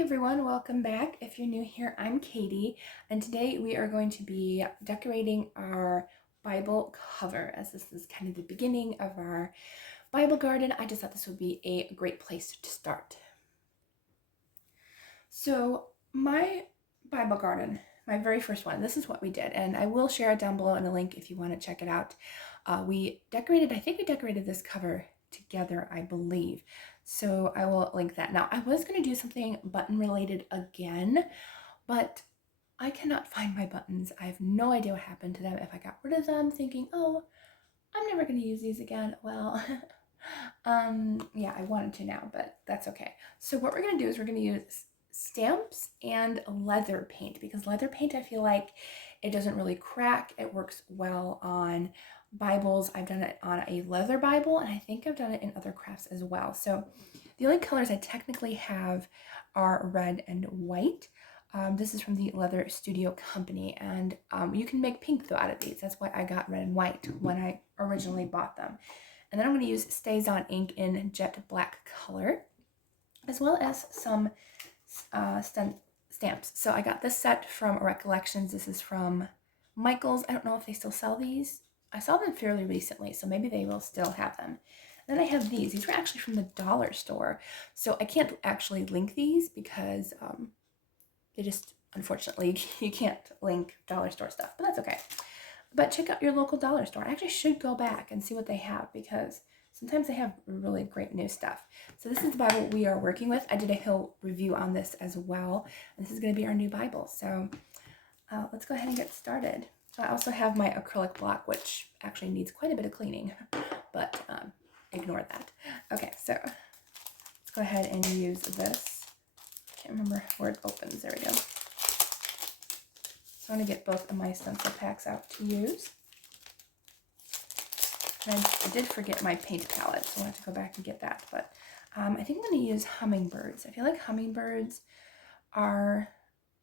everyone, welcome back. If you're new here, I'm Katie, and today we are going to be decorating our Bible cover, as this is kind of the beginning of our Bible garden. I just thought this would be a great place to start. So my Bible garden, my very first one, this is what we did, and I will share it down below in a link if you want to check it out. I think we decorated this cover together, I believe. So I will link that. Now, I was going to do something button related again, but I cannot find my buttons. I have no idea what happened to them. If I got rid of them thinking, oh, I'm never going to use these again. Well, yeah, I wanted to now, but that's okay. So what we're going to do is we're going to use stamps and leather paint, because leather paint, I feel like it doesn't really crack. It works well on Bibles. I've done it on a leather Bible, and I think I've done it in other crafts as well. So the only colors I technically have are red and white. This is from the Leather Studio Company, and you can make pink though out of these. That's why I got red and white when I originally bought them. And then I'm going to use Stazon ink in jet black color, as well as some stamps. So I got this set from Recollections. This is from Michael's. I don't know if they still sell these. I saw them fairly recently, so maybe they will still have them. And then I have these. These were actually from the dollar store. So I can't actually link these because they just, unfortunately, you can't link dollar store stuff, but that's okay. But check out your local dollar store. I actually should go back and see what they have, because sometimes they have really great new stuff. So this is the Bible we are working with. I did a whole review on this as well. And this is going to be our new Bible. So let's go ahead and get started. I also have my acrylic block, which actually needs quite a bit of cleaning, but ignore that. Okay, so let's go ahead and use this. Can't remember where it opens. There we go. So I'm going to get both of my stencil packs out to use. And I did forget my paint palette, so I'll have to go back and get that. But I think I'm going to use hummingbirds. I feel like hummingbirds are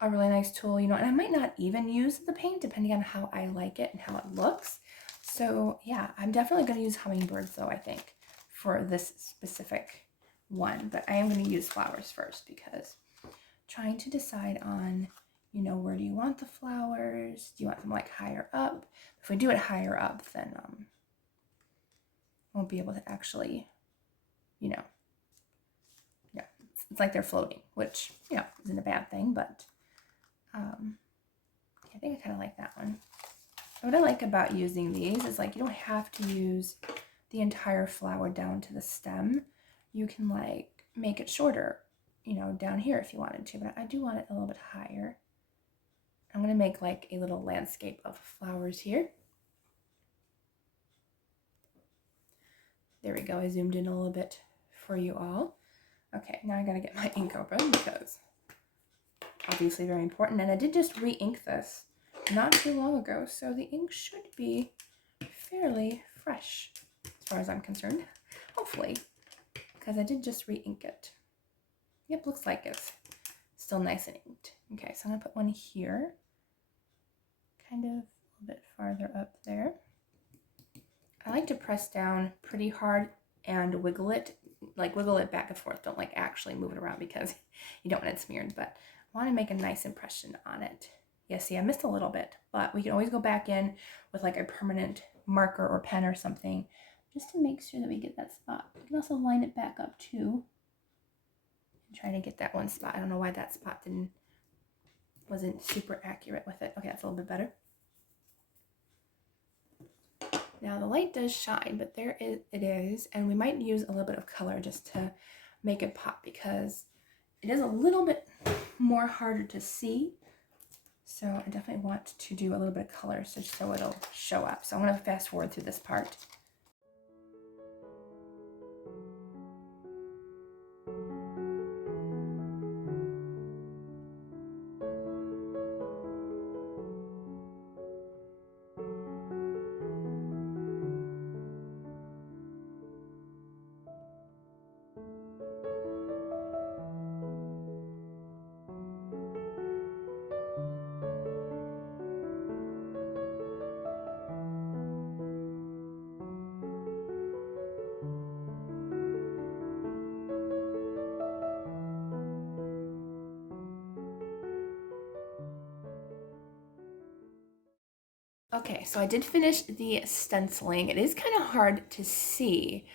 a really nice tool, and I might not even use the paint depending on how I like it and how it looks. So yeah, I'm definitely going to use hummingbirds though, I think, for this specific one. But I am going to use flowers first, because I'm trying to decide on, where do you want the flowers? Do you want them like higher up? If we do it higher up, then won't be able to actually, yeah, it's like they're floating, which, isn't a bad thing, but I think I kind of like that one. What I like about using these is, like, you don't have to use the entire flower down to the stem. You can, like, make it shorter, down here if you wanted to, but I do want it a little bit higher. I'm going to make, like, a little landscape of flowers here. There we go. I zoomed in a little bit for you all. Okay, now I got to get my ink open, because obviously very important. And I did just re-ink this not too long ago, so the ink should be fairly fresh as far as I'm concerned, hopefully, because I did just re-ink it. Yep, looks like it's still nice and inked. Okay, so I'm gonna put one here, kind of a little bit farther up there. I like to press down pretty hard and wiggle it, wiggle it back and forth. Don't like actually move it around, because you don't want it smeared, but I want to make a nice impression on it. Yeah, see, I missed a little bit, but we can always go back in with like a permanent marker or pen or something, just to make sure that we get that spot. We can also line it back up too, and try to get that one spot. I don't know why that spot wasn't super accurate with it. Okay, that's a little bit better. Now the light does shine, but it is, and we might use a little bit of color just to make it pop, because it is a little bit more harder to see. So I definitely want to do a little bit of color so it'll show up. So I'm going to fast forward through this part. Okay, so I did finish the stenciling. It is kind of hard to see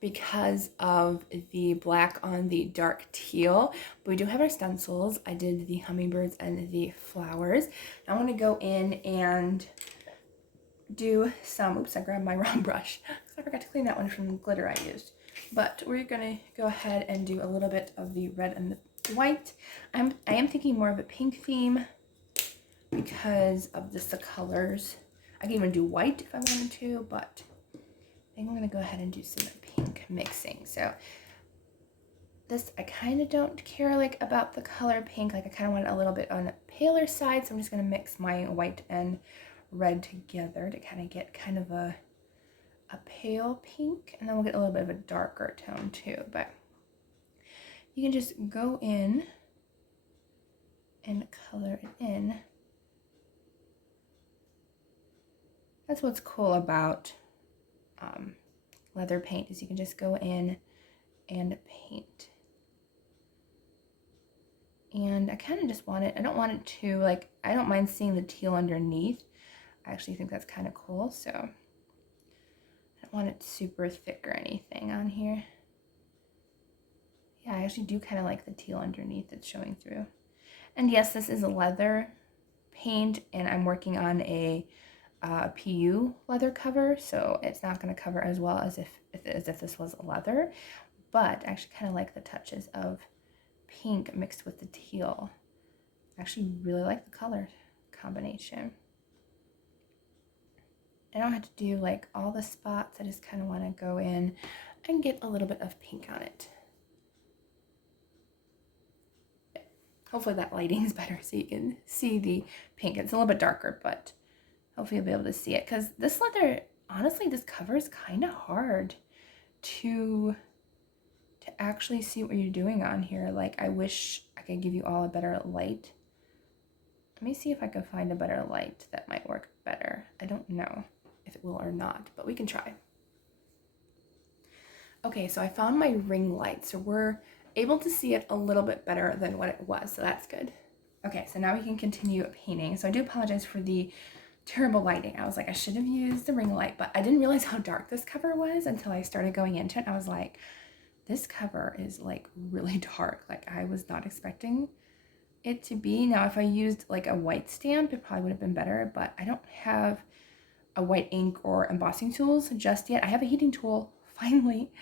because of the black on the dark teal, but we do have our stencils. I did the hummingbirds and the flowers. Now I'm going to go in and do some, oops, I grabbed my wrong brush. I forgot to clean that one from the glitter I used. But we're going to go ahead and do a little bit of the red and the white. I am thinking more of a pink theme because of just the colors. I can even do white if I wanted to, but I think I'm going to go ahead and do some pink mixing. So this, I kind of don't care like about the color pink. Like I kind of want it a little bit on the paler side. So I'm just going to mix my white and red together to kind of get kind of a pale pink. And then we'll get a little bit of a darker tone too. But you can just go in and color it in. That's what's cool about leather paint, is you can just go in and paint. And I kind of just want it, I don't want it to, like, I don't mind seeing the teal underneath. I actually think that's kind of cool, so I don't want it super thick or anything on here. Yeah, I actually do kind of like the teal underneath that's showing through. And yes, this is a leather paint, and I'm working on a PU leather cover, so it's not going to cover as well as if this was leather, but I actually kind of like the touches of pink mixed with the teal. I actually really like the color combination. I don't have to do like all the spots. I just kind of want to go in and get a little bit of pink on it. Hopefully that lighting is better so you can see the pink. It's a little bit darker, but hopefully you'll be able to see it, because this leather, honestly, this cover is kind of hard to actually see what you're doing on here. Like, I wish I could give you all a better light. Let me see if I can find a better light that might work better. I don't know if it will or not, but we can try. Okay, so I found my ring light, so we're able to see it a little bit better than what it was, so that's good. Okay, so now we can continue painting. So I do apologize for the terrible lighting. I was like, I should have used the ring light, but I didn't realize how dark this cover was until I started going into it. I was like, this cover is like really dark. Like, I was not expecting it to be. Now, if I used like a white stamp, it probably would have been better, but I don't have a white ink or embossing tools just yet. I have a heating tool finally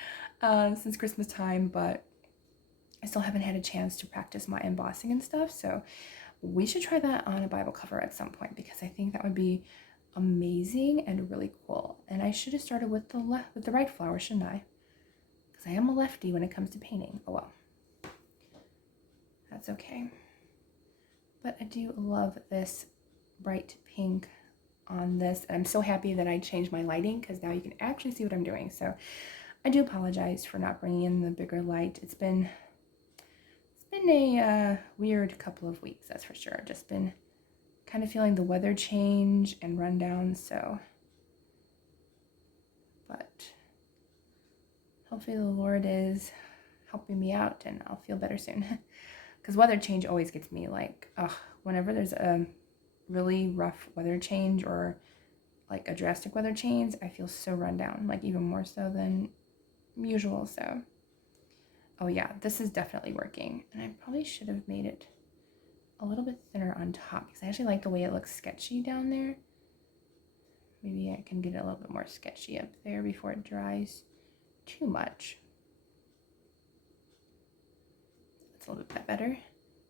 since Christmas time, but I still haven't had a chance to practice my embossing and stuff. So we should try that on a Bible cover at some point, because I think that would be amazing and really cool. And I should have started with the right flower, shouldn't I? Because I am a lefty when it comes to painting. Oh well, that's okay. But I do love this bright pink on this, and I'm so happy that I changed my lighting, because now you can actually see what I'm doing. So I do apologize for not bringing in the bigger light. It's been a weird couple of weeks, that's for sure. Just been kind of feeling the weather change and rundown, so. But hopefully the Lord is helping me out and I'll feel better soon. Because weather change always gets me, like, whenever there's a really rough weather change or like a drastic weather change, I feel so run down, like even more so than usual. So, oh yeah, this is definitely working. And I probably should have made it a little bit thinner on top, because I actually like the way it looks sketchy down there. Maybe I can get it a little bit more sketchy up there before it dries too much. That's a little bit better.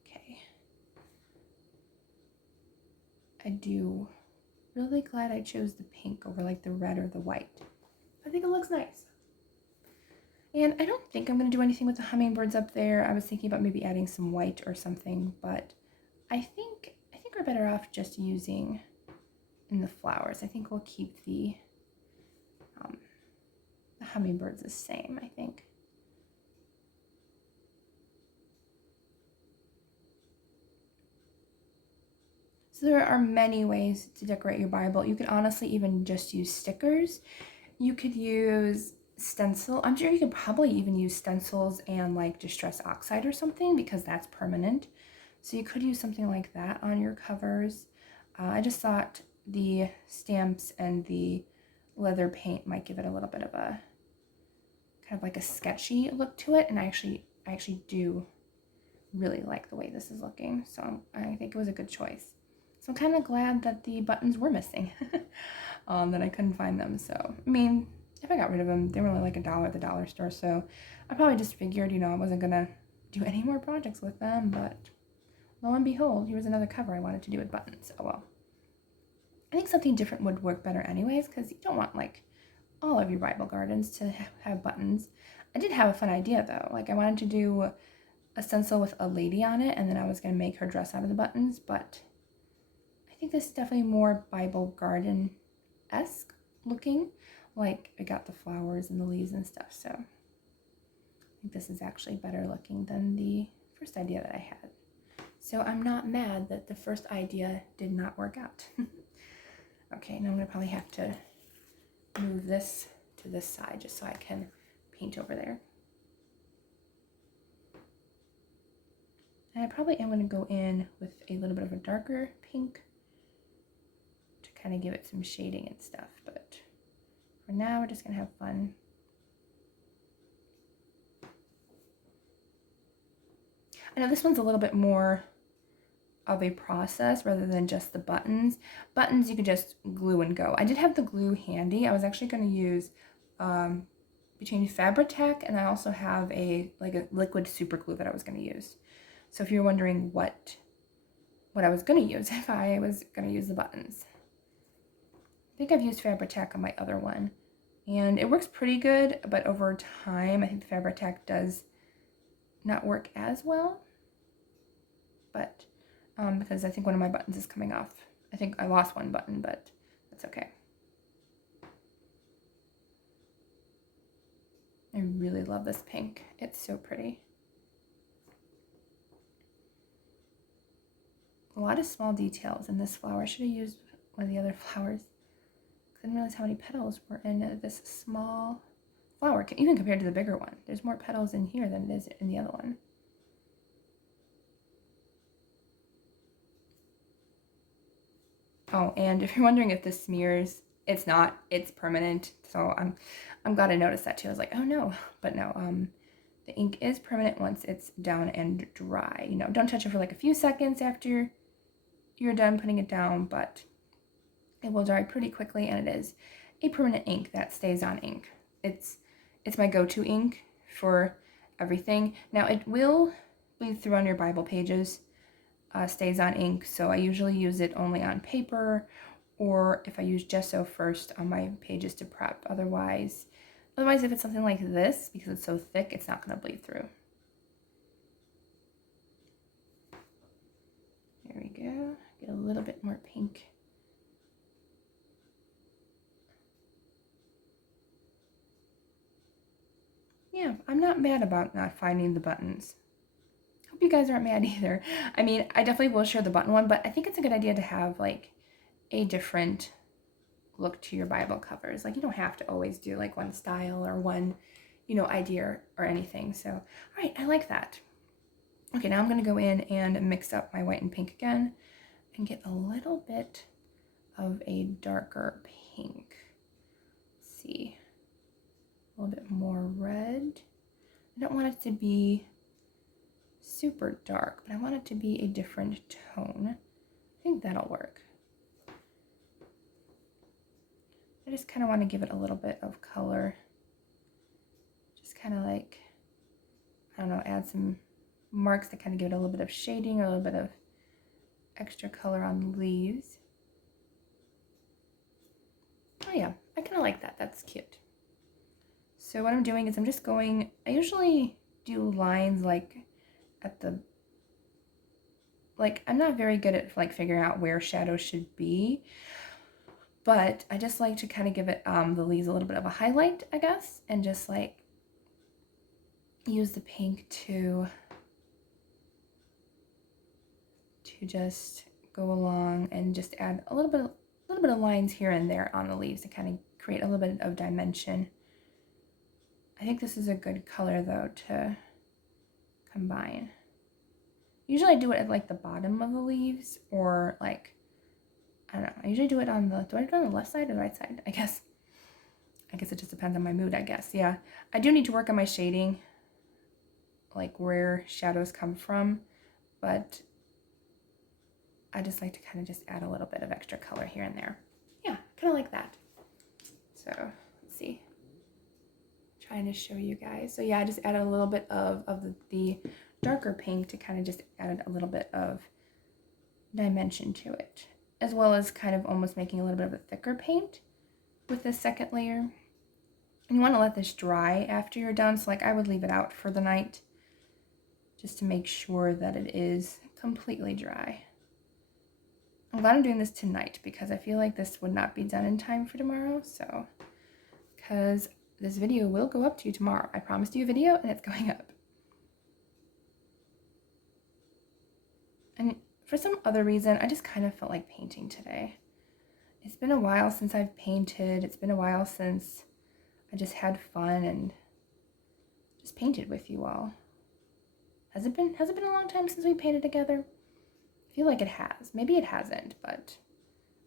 Okay. I do really glad I chose the pink over like the red or the white. I think it looks nice. And I don't think I'm going to do anything with the hummingbirds up there. I was thinking about maybe adding some white or something, but I think we're better off just using in the flowers. I think we'll keep the hummingbirds the same, I think. So there are many ways to decorate your Bible. You could honestly even just use stickers. You could use stencil. I'm sure you could probably even use stencils and like distress oxide or something, because that's permanent. So you could use something like that on your covers. I just thought the stamps and the leather paint might give it a little bit of a kind of like a sketchy look to it, and I actually do really like the way this is looking, so I think it was a good choice. So I'm kind of glad that the buttons were missing, that I couldn't find them. So I mean, if I got rid of them, they were only like $1 at the dollar store, so I probably just figured, you know, I wasn't gonna do any more projects with them, but lo and behold, here was another cover I wanted to do with buttons. Oh well. I think something different would work better anyways, because you don't want like all of your Bible gardens to have buttons. I did have a fun idea though. Like I wanted to do a stencil with a lady on it, and then I was going to make her dress out of the buttons, but I think this is definitely more Bible garden-esque looking. Like I got the flowers and the leaves and stuff, so I think this is actually better looking than the first idea that I had. So I'm not mad that the first idea did not work out. Okay, now I'm going to probably have to move this to this side just so I can paint over there. And I probably am going to go in with a little bit of a darker pink to kind of give it some shading and stuff. But for now, we're just going to have fun. I know this one's a little bit more of a process rather than just the buttons. Buttons you could just glue and go. I did have the glue handy. I was actually going to use between Fabri-Tac, and I also have a liquid super glue that I was going to use. So if you're wondering what I was going to use if I was going to use the buttons, I think I've used Fabri-Tac on my other one, and it works pretty good, but over time I think the Fabri-Tac does not work as well, but because I think one of my buttons is coming off. I think I lost one button, but that's okay. I really love this pink. It's so pretty. A lot of small details in this flower. I should have used one of the other flowers. I didn't realize how many petals were in this small flower, even compared to the bigger one. There's more petals in here than it is in the other one. Oh, and if you're wondering if this smears, it's not. It's permanent. So I'm glad I noticed that too. I was like, oh no, but no. The ink is permanent once it's down and dry. You know, don't touch it for like a few seconds after you're done putting it down, but it will dry pretty quickly, and it is a permanent ink that stays on ink. It's my go-to ink for everything. Now it will bleed through on your Bible pages. Stazon ink, so I usually use it only on paper, or if I use gesso first on my pages to prep. Otherwise if it's something like this, because it's so thick, it's not going to bleed through. There we go. Get a little bit more pink. Yeah, I'm not mad about not finding the buttons. Hope you guys aren't mad either. I mean, I definitely will share the button one, but I think it's a good idea to have like a different look to your Bible covers. Like you don't have to always do like one style or one, you know, idea or anything. So, all right, I like that. Okay, now I'm going to go in and mix up my white and pink again and get a little bit of a darker pink. Let's see, a little bit more red. I don't want it to be super dark, but I want it to be a different tone. I think that'll work. I just kind of want to give it a little bit of color. Just kind of like, I don't know, add some marks that kind of give it a little bit of shading or a little bit of extra color on the leaves. Oh yeah, I kind of like that. That's cute. So what I'm doing is I'm just going, I usually do lines like at the, like I'm not very good at like figuring out where shadows should be, but I just like to kind of give it the leaves a little bit of a highlight, I guess, and just like use the pink to just go along and just add a little bit of lines here and there on the leaves to kind of create a little bit of dimension. I think this is a good color though to combine. Usually I do it at like the bottom of the leaves or like I don't know. I usually do it on the, do I do it on the left side or the right side? I guess it just depends on my mood, I guess. Yeah, I do need to work on my shading, like where shadows come from, but I just like to kind of just add a little bit of extra color here and there. Yeah, kind of like that. So let's see. Trying to show you guys. So yeah, I just added a little bit of the darker pink to kind of just add a little bit of dimension to it, as well as kind of almost making a little bit of a thicker paint with this second layer. And you want to let this dry after you're done. So like I would leave it out for the night just to make sure that it is completely dry. I'm glad I'm doing this tonight because I feel like this would not be done in time for tomorrow. So, because this video will go up to you tomorrow. I promised you a video and it's going up. And for some other reason, I just kind of felt like painting today. It's been a while since I've painted. It's been a while since I just had fun and just painted with you all. Has it been a long time since we painted together? I feel like it has. Maybe it hasn't, but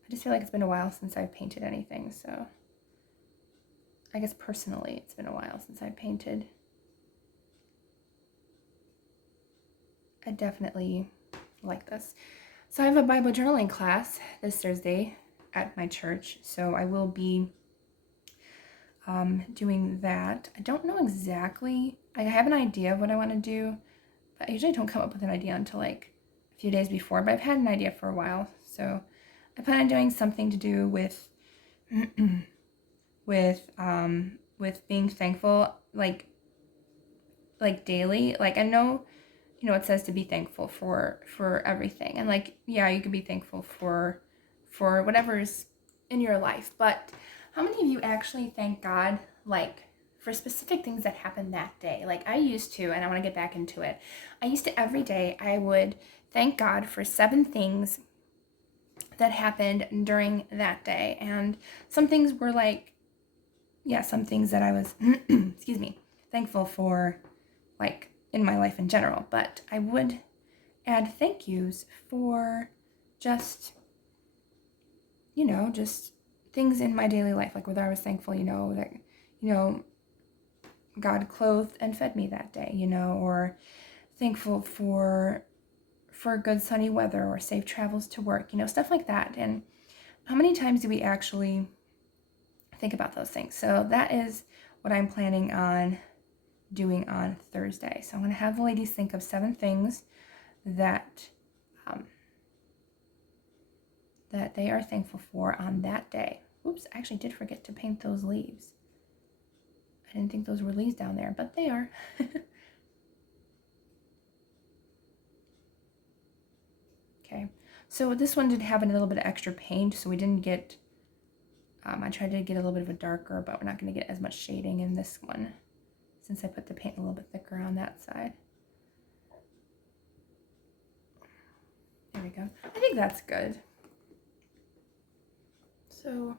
I just feel like it's been a while since I've painted anything, so I guess personally it's been a while since I've painted. I definitely like this. So I have a Bible journaling class this Thursday at my church, so I will be doing that. I don't know exactly. I have an idea of what I want to do, but I usually don't come up with an idea until like a few days before, but I've had an idea for a while. So I plan on doing something to do with with being thankful, like daily. Like I know, you know, it says to be thankful for everything, and like yeah, you can be thankful for whatever's in your life, but how many of you actually thank God like for specific things that happened that day? Like I used to, and I want to get back into it. I used to every day I would thank God for 7 things that happened during that day, and some things were like, yeah, some things that I was excuse me, thankful for like in my life in general, but I would add thank yous for just, you know, just things in my daily life, like whether I was thankful, you know, that, you know, God clothed and fed me that day, you know, or thankful for good sunny weather or safe travels to work, you know, stuff like that. And how many times do we actually think about those things? So that is what I'm planning on doing on Thursday. So I'm going to have the ladies think of 7 things that that they are thankful for on that day. Oops, I actually did forget to paint those leaves. I didn't think those were leaves down there, but they are. Okay, so this one did have a little bit of extra paint, so we didn't get, I tried to get a little bit of a darker, but we're not going to get as much shading in this one, since I put the paint a little bit thicker on that side. There we go. I think that's good. So,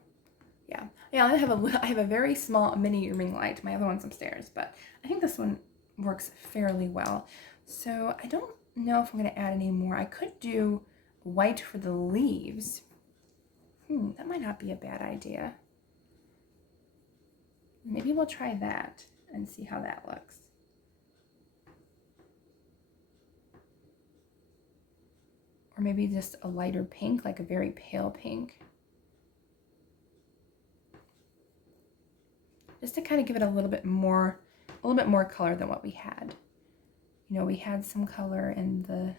yeah. Yeah, I have a very small mini ring light. My other one's upstairs, but I think this one works fairly well. So I don't know if I'm going to add any more. I could do white for the leaves. That might not be a bad idea. Maybe we'll try that and see how that looks. Or maybe just a lighter pink, like a very pale pink. Just to kind of give it a little bit more color than what we had. You know, we had some color in the,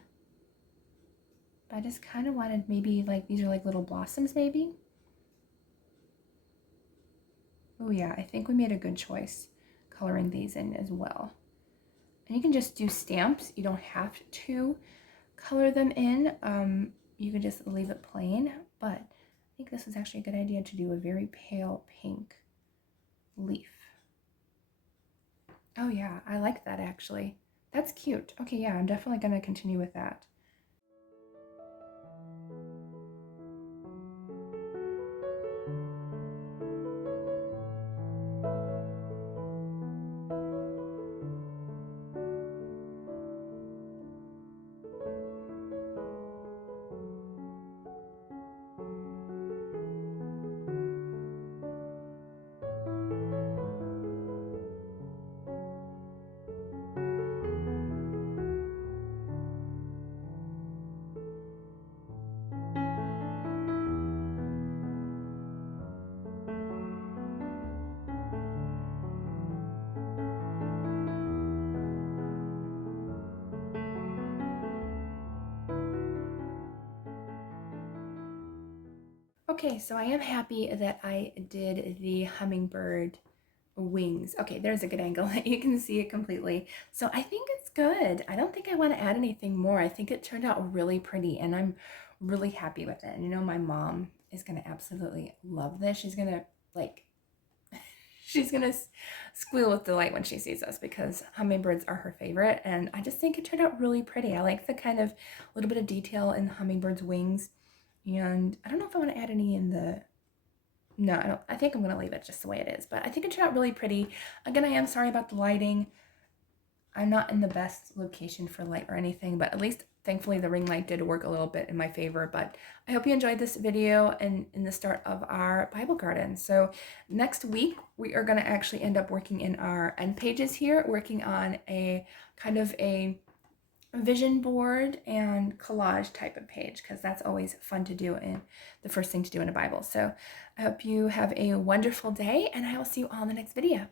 but I just kind of wanted maybe like, these are like little blossoms maybe. Oh yeah, I think we made a good choice coloring these in as well. And you can just do stamps. You don't have to color them in. You can just leave it plain, but I think this is actually a good idea to do a very pale pink leaf. Oh yeah, I like that actually. That's cute. Okay, yeah, I'm definitely going to continue with that. Okay, so I am happy that I did the hummingbird wings. Okay, there's a good angle that you can see it completely. So I think it's good. I don't think I want to add anything more. I think it turned out really pretty and I'm really happy with it. And you know, my mom is going to absolutely love this. She's going to like, she's going to squeal with delight when she sees us because hummingbirds are her favorite. And I just think it turned out really pretty. I like the kind of little bit of detail in the hummingbird's wings. And I don't know if I want to add any in the no, I don't. I think I'm gonna leave it just the way it is, but I think it turned out really pretty. Again, I am sorry about the lighting. I'm not in the best location for light or anything, but at least thankfully the ring light did work a little bit in my favor. But I hope you enjoyed this video and in the start of our Bible garden. So next week we are gonna actually end up working in our end pages here, working on a kind of a vision board and collage type of page because that's always fun to do and the first thing to do in a Bible. So I hope you have a wonderful day and I will see you all in the next video.